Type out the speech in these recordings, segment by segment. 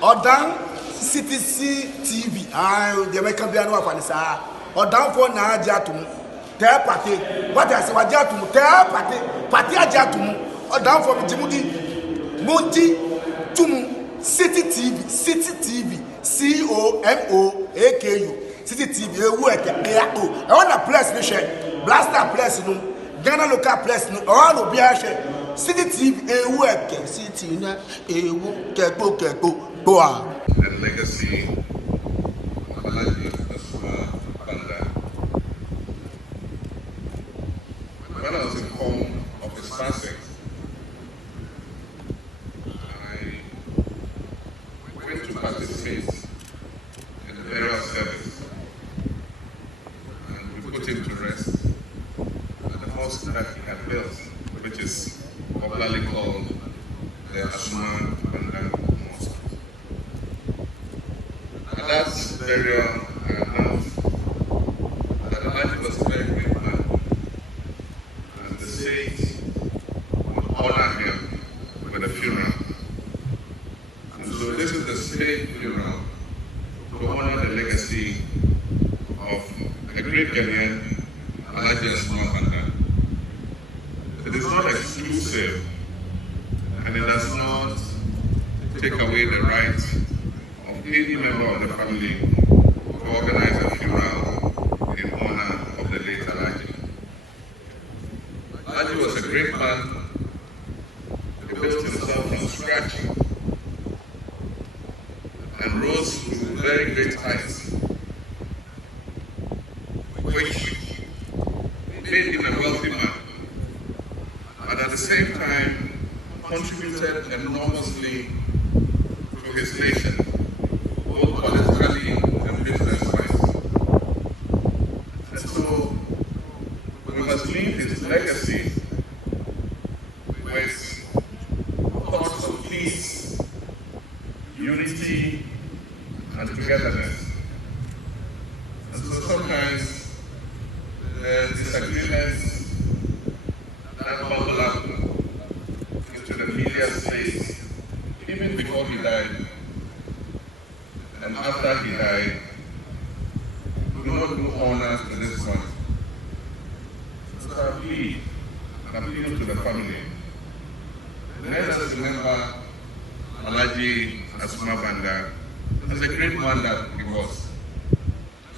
Odan CTC TV. The American piano of Anissa. Odan for na Jatum. Tell party. What I say, what Jatum? Tell party Jatum. Odan for Jimudi. Monty Tum. City TV. COMOAKU. City TV. I want a press mission. Blaster press no. Ghana local press no. All of the City TV, City na Keko. And legacy of Alhaji Banda. When I was informed of his passing, I went to participate in the burial service, and we put him to rest at the house that he had built, which is popularly called the Banda. At that burial, I announced that Alhaji was a very great man, and the state would honor him with a funeral. And so this is the state funeral to honor the legacy of a great Ghanaian, Alhaji Banda. It is not exclusive, and it does not take away the right of any member of the family to organize a funeral in honor of the late Alhaji. Alhaji was a great man. He built himself from scratch and rose to very great heights, which made him a wealthy man, but at the same time contributed enormously to his nation, both politically and business-wise. And so we must leave his legacy with thoughts of peace, unity, and togetherness. And so sometimes the disagreements that bubble up into the media space, even before he died and after he died, do not do honor to this one. So I plead and appeal to the family. Let us remember Alhaji Banda as a great man that he was.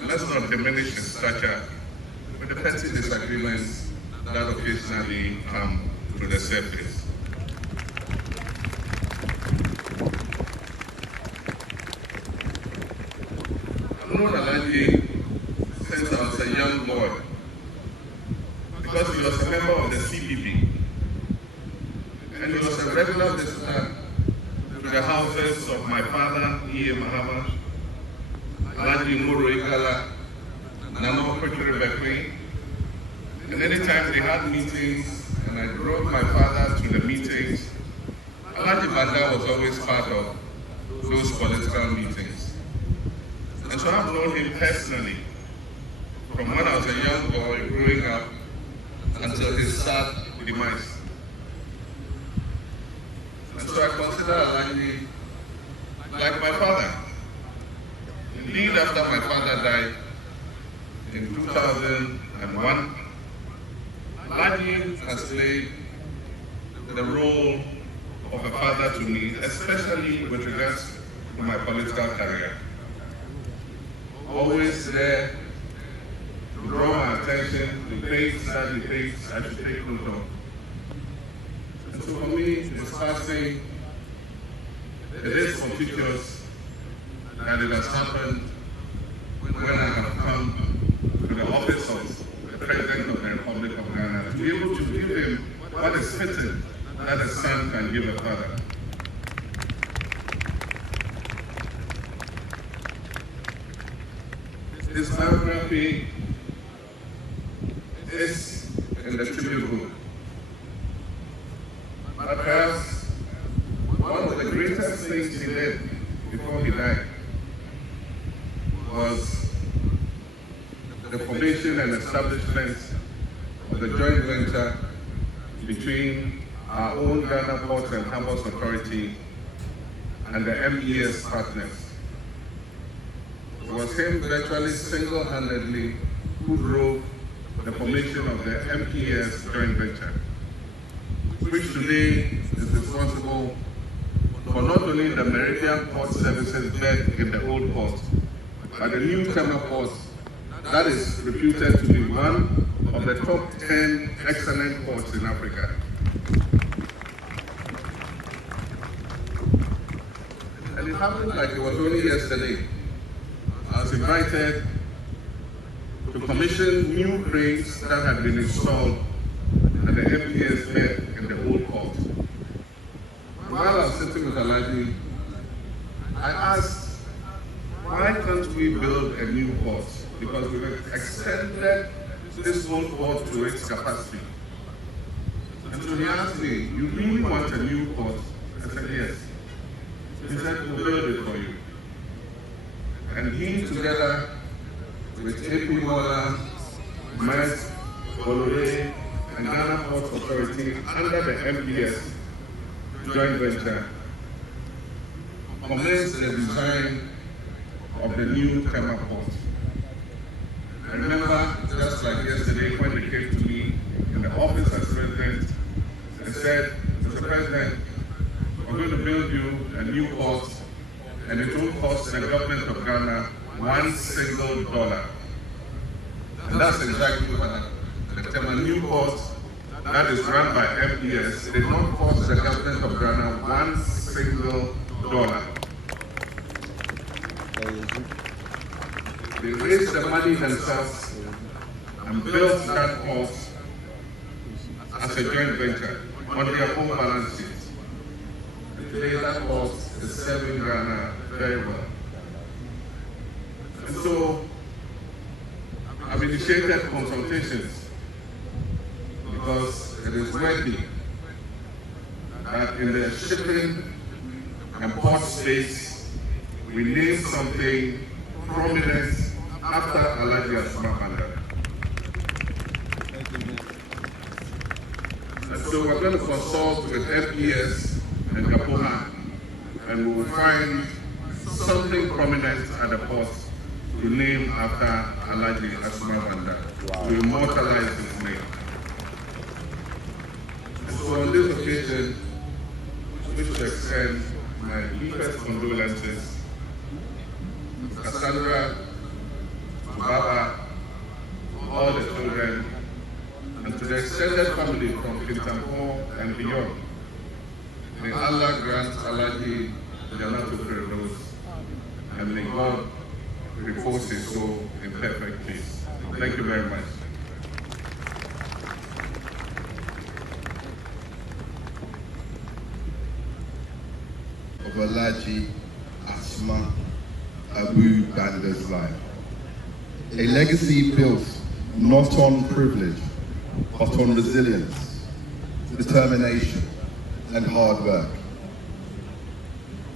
Let's not diminish his stature with the petty disagreements that occasionally come to the surface. I've known Alhaji since I was a young boy, because he was a member of the CPP, and he was a regular visitor to the houses of my father, Mahama, Alhaji Muro Igala, Nano Kwekere Bekwe. And anytime they had meetings and I drove my father to the meetings, Alhaji Banda was always part of those political meetings. And so I've known him personally from when I was a young boy growing up until his sad demise. And so I consider Alhaji like my father. Indeed, after my father died in 2001, Alhaji has played the role of a father to me, especially with regards to my political career. Always there to draw my attention to things that he thinks I should take note of. And so for me, this passing, it is fortuitous that it has happened when I have come to the office of the President of the Republic of Ghana, to be able to give him what is fitting that a son can give a father. His biography is in the tribute book. But perhaps one of the greatest things he did before he died was the formation and establishment of the joint venture between our own Ghana Ports and Harbours Authority and the MES partners. It was him virtually single-handedly who drove the formation of the MES joint venture, which today is responsible for not only the Meridian Port Services bed in the old port, but the new terminal port that is reputed to be one of the top 10 excellent ports in Africa. And it happened like it was only yesterday. I was invited to commission new cranes that had been installed at the MES bed in the old port. While I was sitting with Alhaji, I asked, why can't we build a new port? Because we've extended this old port to its capacity. And so he asked me, you really want a new port? I said, yes. He said, we'll build it for you. And he, together with AP Water, MES, Bolore, and Ghana Port Authority, under the MES joint venture, commenced the design of the new terminal port. I remember, just like yesterday, when they came to me in the office as president and said, Mr. President, we're going to build you a new port, and it will cost the government of Ghana $1 single. And that's exactly what happened. The terminal new port that is run by MES did not cost the government of Ghana $1 single. They raised the money themselves and built that port as a joint venture on their own balance sheet. And today that port is serving Ghana very well. And so I've initiated consultations because it is worthy that in the shipping and port space we name something prominent after Alhaji Banda. And so we're going to consult with MES and Gapoma, and we will find something prominent at the port to name after Alhaji Banda, to immortalize his name. And so on this occasion, we wish to extend my deepest condolences to Cassandra, to Baba, to all the children, and to the extended family from Kintampo and beyond. May Allah grant Alhaji Jannatu Firdaus, and may God repose his soul in perfect peace. Thank you very much. Of Alhaji Asma Abu Banda's life. A legacy built not on privilege, but on resilience, determination, and hard work.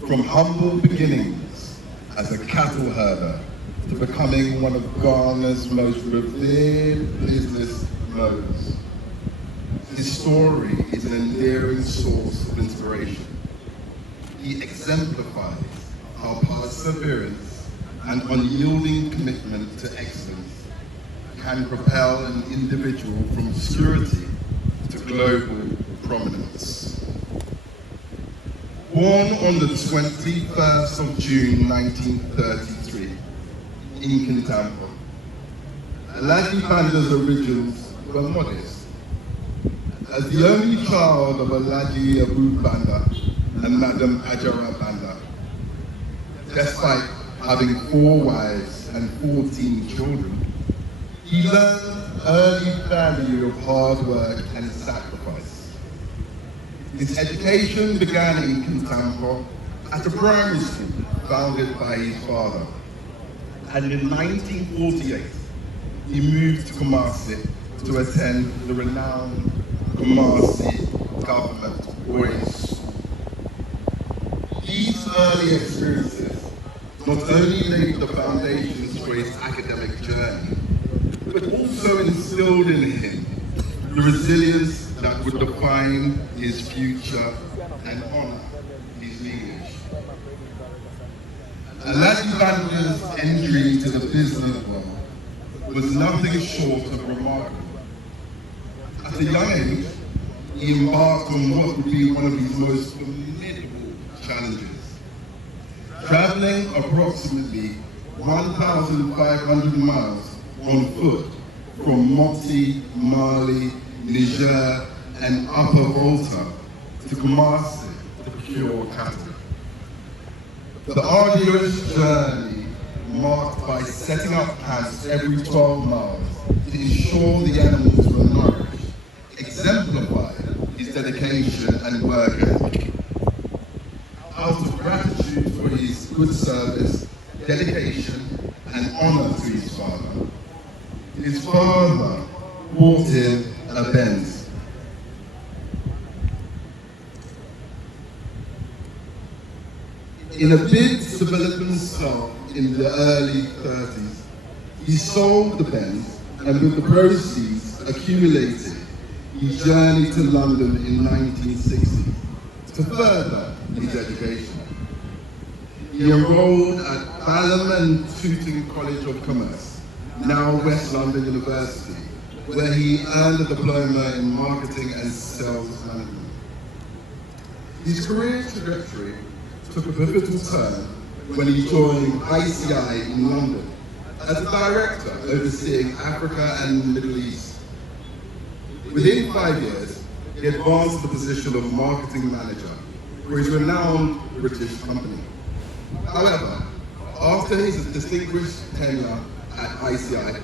From humble beginnings as a cattle herder to becoming one of Ghana's most revered business modes, his story is an endearing source of inspiration. He exemplifies how perseverance and unyielding commitment to excellence can propel an individual from obscurity to global prominence. Born on the 21st of June 1933 in Kintampo, Alhaji Banda's origins were modest. As the only child of Alhaji Abu Banda and Madam Ajara Banda, despite having 4 wives and 14 children, he learned early value of hard work and sacrifice. His education began in Kintampo at a primary school founded by his father, and in 1948 he moved to Kumasi to attend the renowned Kumasi Government Boys School. These early experiences not only laid the foundations for his academic journey, but also instilled in him the resilience that would define his future and honor his lineage. Alhaji Banda's entry into the business world was nothing short of remarkable. At a young age, he embarked on what would be one of his most formidable challenges. Traveling approximately 1,500 miles on foot from Mopti, Mali, Niger, and Upper Volta to Kumasi to procure cattle. The arduous journey marked by setting up camps every 12 miles to ensure the animals were nourished exemplified his dedication and work ethic. Out of gratitude for his good service, dedication, and honor to his father bought him a Benz. In a bid to develop himself in the early 30s, he sold the Benz, and with the proceeds accumulated, he journeyed to London in 1960 to further his education. He enrolled at Banda and Tooting College of Commerce, now West London University, where he earned a diploma in marketing and sales management. His career trajectory took a pivotal turn when he joined ICI in London as a director overseeing Africa and the Middle East. Within 5 years, he advanced to the position of marketing manager for his renowned British company. However, after his distinguished tenure at ICI,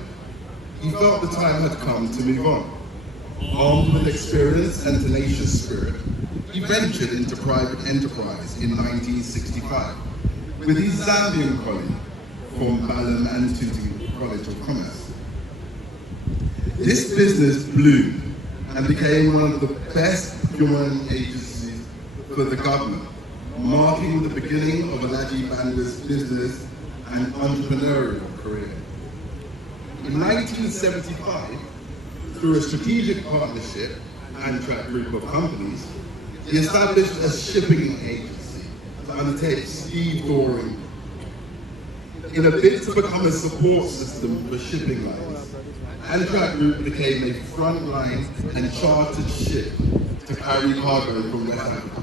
he felt the time had come to move on. Armed with experience and tenacious spirit, he ventured into private enterprise in 1965 with his Zambian colleague from Banda and Tooting College of Commerce. This business bloomed and became one of the best procurement agencies for the government, marking the beginning of Alhaji Banda's business and entrepreneurial career. In 1975, through a strategic partnership and track group of companies, he established a shipping agency to undertake stevedoring in a bid to become a support system for shipping lines. Amtrak Group became a frontline and chartered ship to carry cargo from West Africa,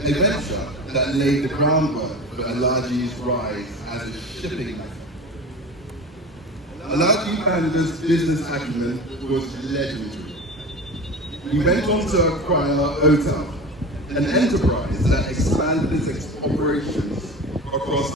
a venture that laid the groundwork for Alhaji's rise as a shipping man. Alhaji Banda's business acumen was legendary. He went on to acquire Hotel, an enterprise that expanded its operations across